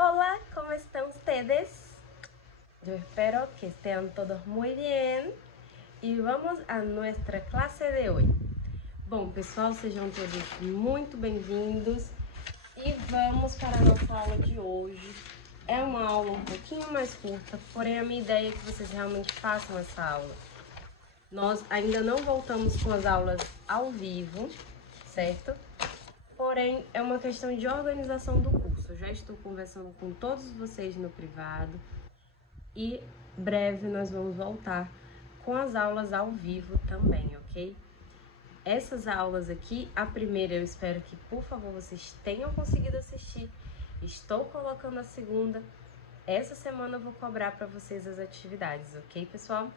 Hola, ¿cómo están ustedes? Yo espero que estén todos muy bien e vamos a nossa classe de hoje. Bom, pessoal, sejam todos muito bem-vindos e vamos para a nossa aula de hoje. É uma aula um pouquinho mais curta, porém a minha ideia é que vocês realmente façam essa aula. Nós ainda não voltamos com as aulas ao vivo, certo? Porém, é uma questão de organização do curso. Eu já estou conversando com todos vocês no privado e breve nós vamos voltar com as aulas ao vivo também, ok? Essas aulas aqui, a primeira eu espero que, por favor, vocês tenham conseguido assistir. Estou colocando a segunda. Essa semana eu vou cobrar para vocês as atividades, ok, pessoal?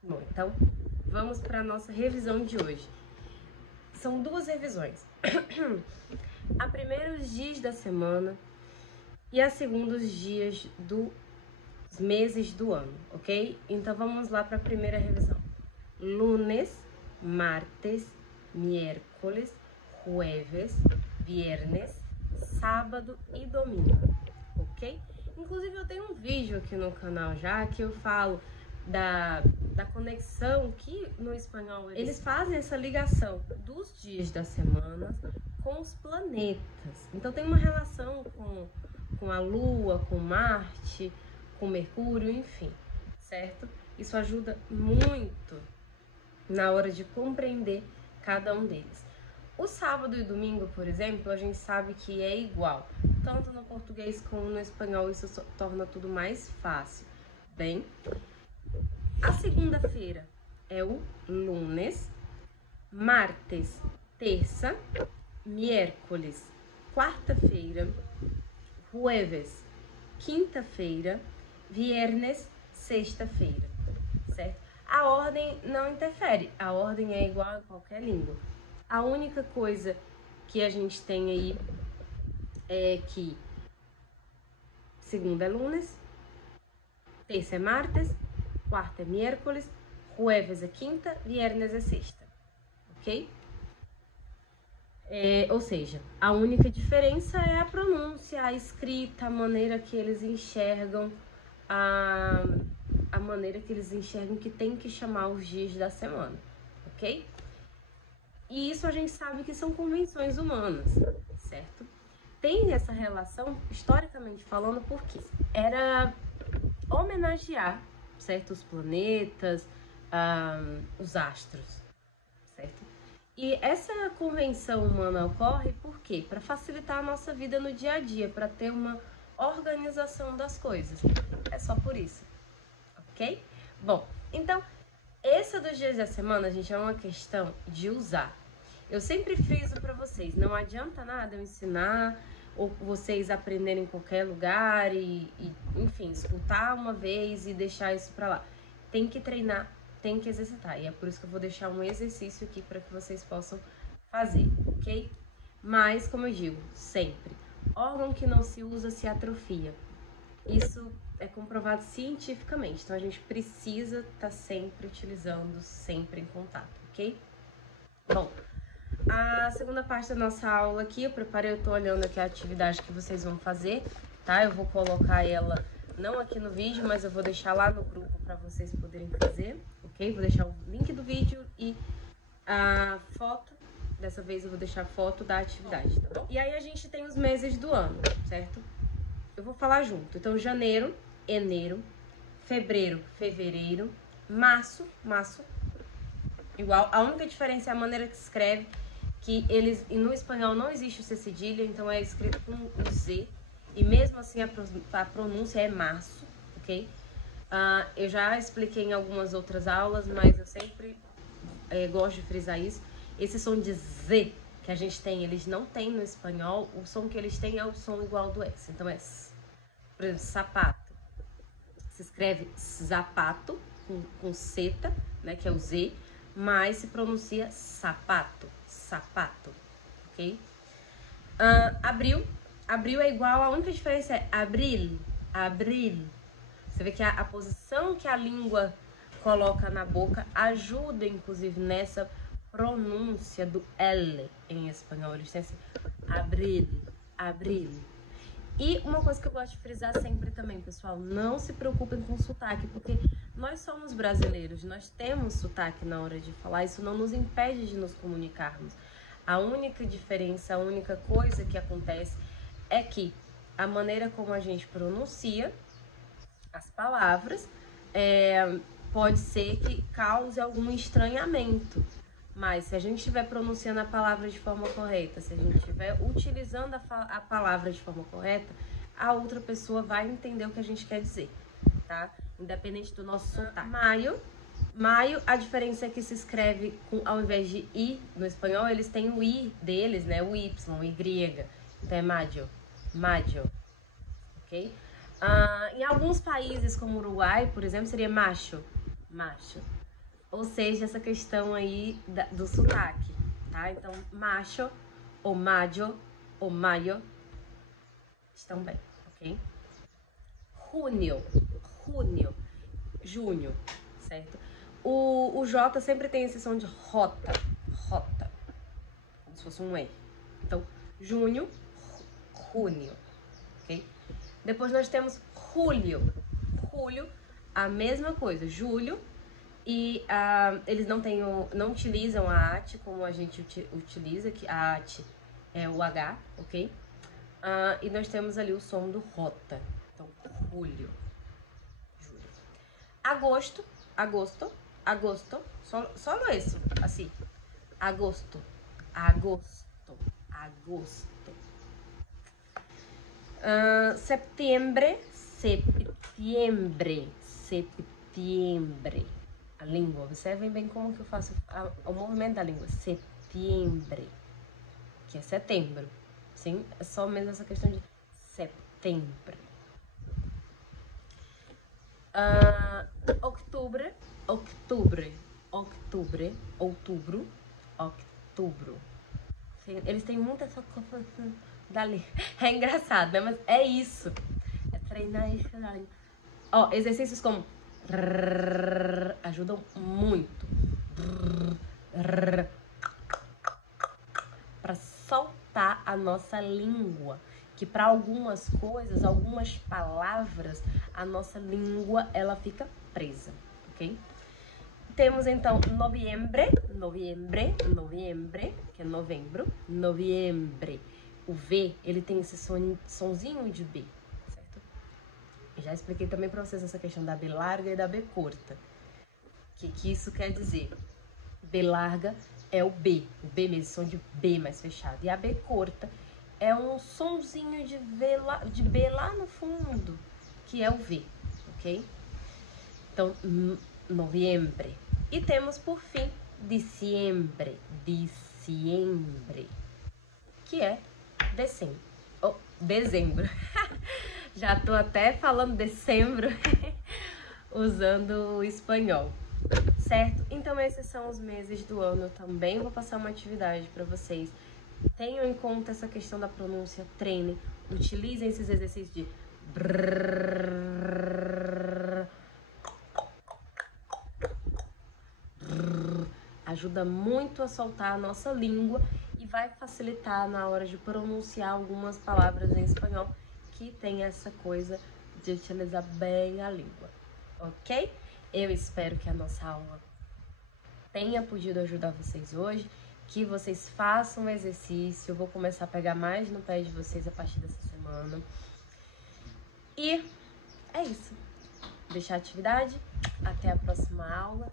Bom, então vamos para a nossa revisão de hoje. São duas revisões. A primeira, os dias da semana, e a segunda, os dias dos meses do ano, ok? Então vamos lá para a primeira revisão. Lunes, martes, miércoles, jueves, viernes, sábado e domingo, ok? Inclusive eu tenho um vídeo aqui no canal já que eu falo da conexão que no espanhol eles fazem essa ligação dos dias da semana com os planetas. Então tem uma relação com a Lua, com Marte, com Mercúrio, enfim, certo? Isso ajuda muito na hora de compreender cada um deles. O sábado e domingo, por exemplo, a gente sabe que é igual. Tanto no português como no espanhol, isso torna tudo mais fácil. Bem, a segunda-feira é o lunes, martes, terça, miércoles, quarta-feira, jueves, quinta-feira, viernes, sexta-feira, certo? A ordem não interfere, a ordem é igual a qualquer língua. A única coisa que a gente tem aí é que segunda é lunes, terça é martes, quarta é miércoles, jueves é quinta, viernes é sexta, ok? Ou seja, a única diferença é a pronúncia, a escrita, a maneira que eles enxergam, a maneira que eles enxergam que tem que chamar os dias da semana, ok? E isso a gente sabe que são convenções humanas, certo? Tem essa relação, historicamente falando, porque era homenagear, certo? Os planetas, os astros, certo? E essa convenção humana ocorre por quê? Para facilitar a nossa vida no dia a dia, para ter uma organização das coisas. É só por isso, ok? Bom, então, essa dos dias da semana, gente, é uma questão de usar. Eu sempre friso para vocês, não adianta nada eu ensinar ou vocês aprenderem em qualquer lugar enfim, escutar uma vez e deixar isso para lá. Tem que treinar, tem que exercitar. E é por isso que eu vou deixar um exercício aqui para que vocês possam fazer, ok? Mas, como eu digo, sempre, órgão que não se usa se atrofia. Isso é comprovado cientificamente. Então, a gente precisa estar sempre utilizando, sempre em contato, ok? Bom, a segunda parte da nossa aula aqui, eu tô olhando aqui a atividade que vocês vão fazer, tá? Eu vou colocar ela, não aqui no vídeo, mas eu vou deixar lá no grupo para vocês poderem fazer, ok? Vou deixar o link do vídeo e a foto, dessa vez eu vou deixar a foto da atividade, tá bom? E aí a gente tem os meses do ano, certo? Eu vou falar junto. Então, janeiro, eneiro, fevereiro, fevereiro, março, igual. A única diferença é a maneira que se escreve, que eles, no espanhol não existe o C cedilha, então é escrito com o Z, e mesmo assim a pronúncia é março, ok? Eu já expliquei em algumas outras aulas, mas eu sempre gosto de frisar isso. Esse som de Z que a gente tem, eles não têm no espanhol, o som que eles têm é o som igual do S. Então é, por exemplo, sapato. Se escreve zapato, com seta, né, que é o Z, mas se pronuncia sapato, ok? Abril é igual, a única diferença é abril. Você vê que a posição que a língua coloca na boca ajuda, inclusive, nessa pronúncia do L em espanhol. Eles têm assim, abril. E uma coisa que eu gosto de frisar sempre também, pessoal, não se preocupem com sotaque, porque nós somos brasileiros, nós temos sotaque na hora de falar, isso não nos impede de nos comunicarmos. A única diferença, a única coisa que acontece é que a maneira como a gente pronuncia as palavras pode ser que cause algum estranhamento. Mas se a gente estiver pronunciando a palavra de forma correta, se a gente estiver utilizando a palavra de forma correta, a outra pessoa vai entender o que a gente quer dizer, tá? Independente do nosso sotaque. Maio, a diferença é que se escreve ao invés de I no espanhol, eles têm o I deles, né? O Y, o Y. Então é mayo, ok? Em alguns países como o Uruguai, por exemplo, seria macho. Ou seja, essa questão aí do sotaque, tá? Então, macho, ou mayo, ou maio, estão bem, ok? Junho, certo? O J sempre tem esse som de rota, como se fosse um E. Então, junho, ok? Depois nós temos julho, a mesma coisa, julho. E eles não utilizam a AT como a gente utiliza, que a AT é o H, ok? E nós temos ali o som do rota. Então, julho. Agosto. Só isso, assim. Agosto. Setembro. A língua, observem bem como que eu faço o movimento da língua. Setembro, que é setembro, sim? É só mesmo essa questão de setembro. Outubro. Eles têm muita essa coisa da língua. É engraçado, né? Mas é isso. É treinar isso na língua. Exercícios como ajudam muito para soltar a nossa língua, que para algumas coisas, algumas palavras, a nossa língua ela fica presa, ok? Temos então novembro, que é novembro, noviembre. O V, ele tem esse sonzinho de B. Já expliquei também para vocês essa questão da B larga e da B curta. O que isso quer dizer? B larga é o B mesmo, som de B mais fechado. E a B curta é um sonzinho de B lá no fundo, que é o V, ok? Então, noviembre. E temos, por fim, diciembre, que é dezembro. Já tô até falando dezembro usando o espanhol, certo? Então esses são os meses do ano. Eu também vou passar uma atividade para vocês. Tenham em conta essa questão da pronúncia, treinem, utilizem esses exercícios de ajuda muito a soltar a nossa língua e vai facilitar na hora de pronunciar algumas palavras em espanhol que tem essa coisa de utilizar bem a língua, ok? Eu espero que a nossa aula tenha podido ajudar vocês hoje, que vocês façam o exercício. Eu vou começar a pegar mais no pé de vocês a partir dessa semana. E é isso. Deixar a atividade. Até a próxima aula.